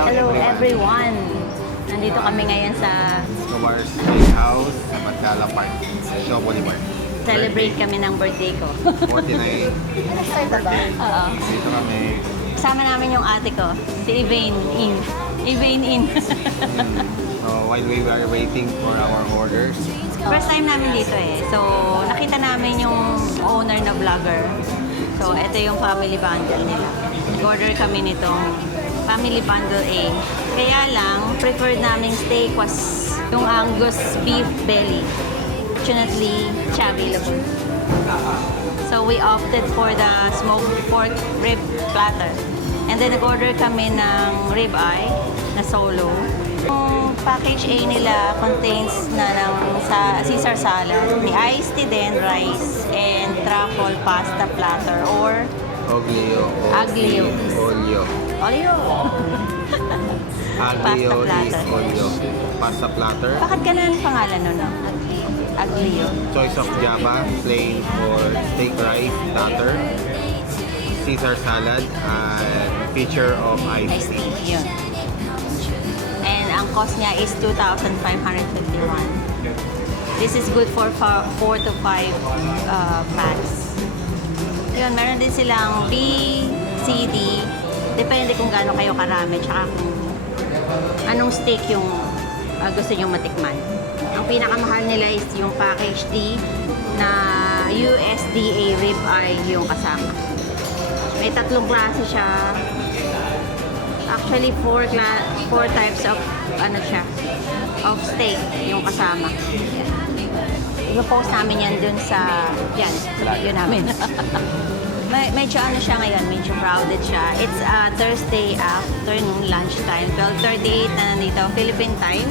Hello everyone! Nandito kami ngayon sa Escobar's Steakhouse sa Mandala Park, Shaw Boulevard. celebrate kami ng birthday ko. 49. Oo. Dito kami. Kasama namin yung ate ko, si Evaine In. Evaine In. So while we were waiting for our orders, First time namin dito eh. So nakita namin yung owner na vlogger. So ito yung family bundle nila. Nag-order kami nitong family bundle A. Kaya lang, preferred naming steak was yung Angus beef belly. Fortunately, siya available. So we opted for the smoked pork rib platter. And then nag-order kami ng rib eye na solo. Yung package A nila contains na ng sa Caesar salad, may iced tea din, rice, and truffle pasta platter or Aglio. Aglio. Olio. Olio. Aglio is platter. olio. Pasta platter. Bakit ganun ang pangalan nun? No? Aglio. Choice of Java, plain or steak rice platter. Caesar salad and feature of Iced iced tea. tea. Yun. And ang cost niya is 2,551. This is good for 4 to 5 packs. Yun, meron din silang B, C, D. Depende kung gaano kayo karami tsaka kung anong steak yung gusto nyo matikman. Ang pinakamahal nila is yung package D na USDA rib eye yung kasama. May tatlong klase siya. Actually, four types of of steak yung kasama. I-post namin yan dun sa video namin. medyo siya ngayon, medyo crowded siya. It's Thursday afternoon lunchtime, 12:38 na nandito, Philippine time.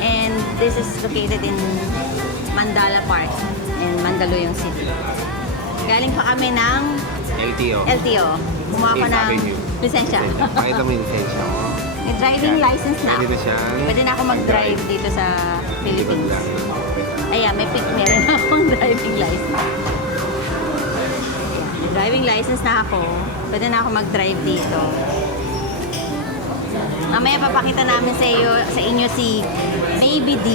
And this is located in Mandala Park in Mandaluyong City. Galing pa kami ng LTO. Kumuha ko ng lisensya. Pakita mo yung lisensya mo. May driving license na. Pwede na siyang Pwede na ako mag-drive dito sa Philippines. Ayan, meron akong driving license. May driving license na ako. Pwede na ako mag-drive dito. Mamaya papakita namin sa inyo si Baby D.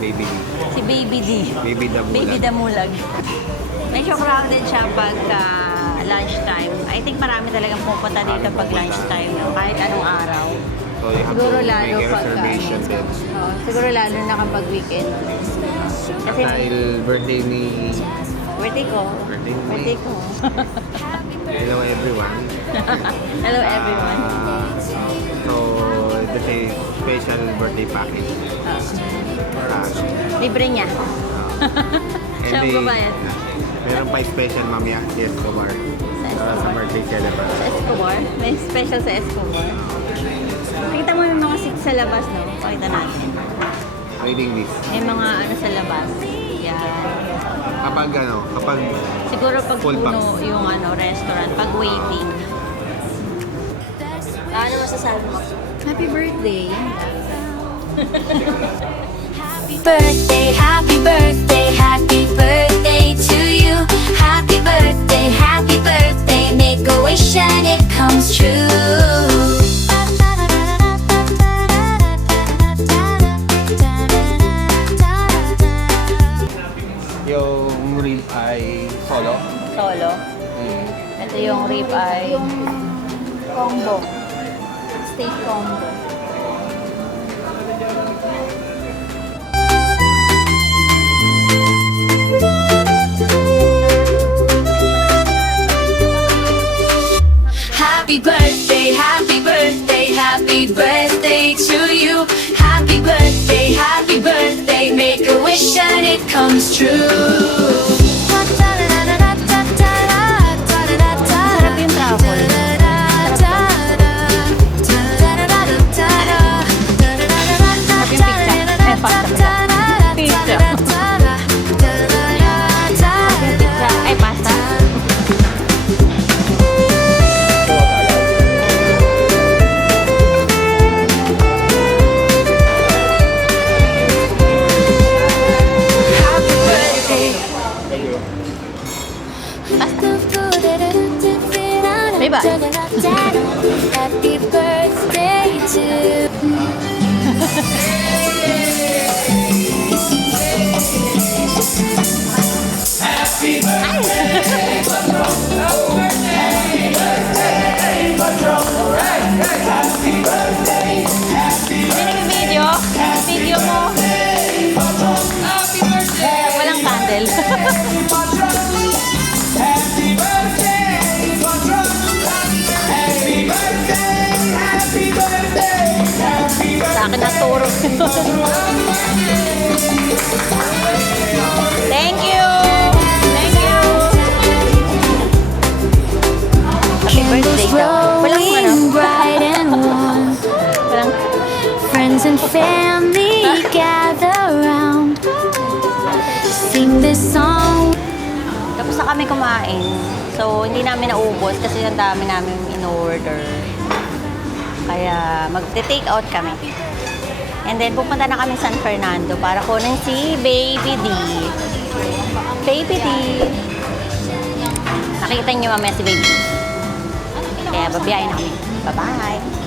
Baby. Si Baby D. Baby Damulag. Baby Damulag. Medyo crowded siya pag lunchtime. I think marami talagang pupunta dito pag lunchtime, kahit anong araw. So you have Siguro to lalo make a pag reservation din. siguro lalo na kapag weekend. Kasi Dahil birthday ni birthday ko. Birthday ko. Hello everyone. Hello everyone. So ito si special birthday package. Libre niya. Siya ang babayad. Meron pa special mamaya si Escobar. Sa birthday celebrant. Sa Escobar? May special sa Escobar. Nakita mo yung mga seats sa labas, no? Pakita natin. Reading this. May mga sa labas. Yan. Kapag Siguro pag full puno packs. yung restaurant, pag waiting. Ano masasabi mo? Happy birthday! Birthday, happy birthday, happy birthday to you. Happy birthday, make a wish and it comes true. Yung rib ay solo. Solo. Ito yung rib eye. Yung combo. Steak combo. Happy birthday, happy birthday, happy birthday to you. Happy birthday, make a wish and it comes true. Sarap yung truffle. Sarap yung pizza. Pasta pala. Pizza. Ay, pasta. Video? Video mo. Walang candle. Sa akin naturo. Thank you! Thank you! Happy birthday daw. Walang ano. Glowing bright and warm. Walang Friends and family gather round. Sing this song. Tapos na kami kumain. So, hindi namin naubos kasi ang dami namin in-order. Kaya, magte-take out kami. And then, pupunta na kami San Fernando para kunin si Baby D. Baby D. Nakita niyo mamaya si Baby D. Kaya, babiyahin na kami. Bye-bye!